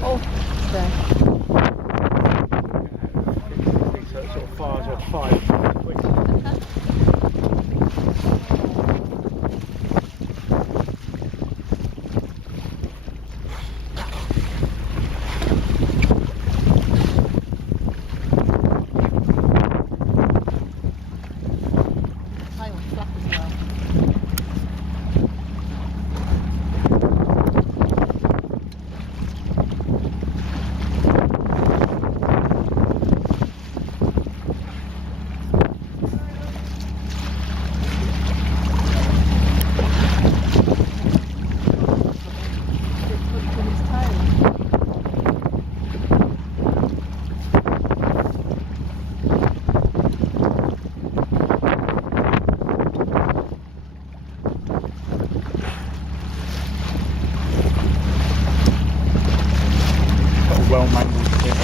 Oh, it's there. So it sort of fires off 5 quick. Tail's flat as well. Got a well mangled tip.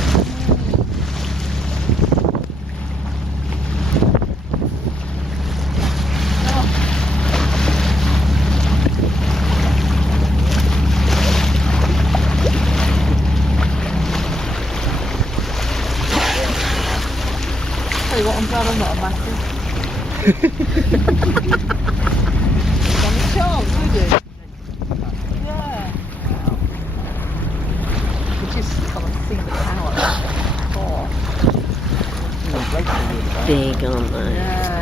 Tell you what, I'm glad I'm not a massive. On the chance, would you? Yeah. You just can't see the power. Oh. Big, aren't they? Yeah.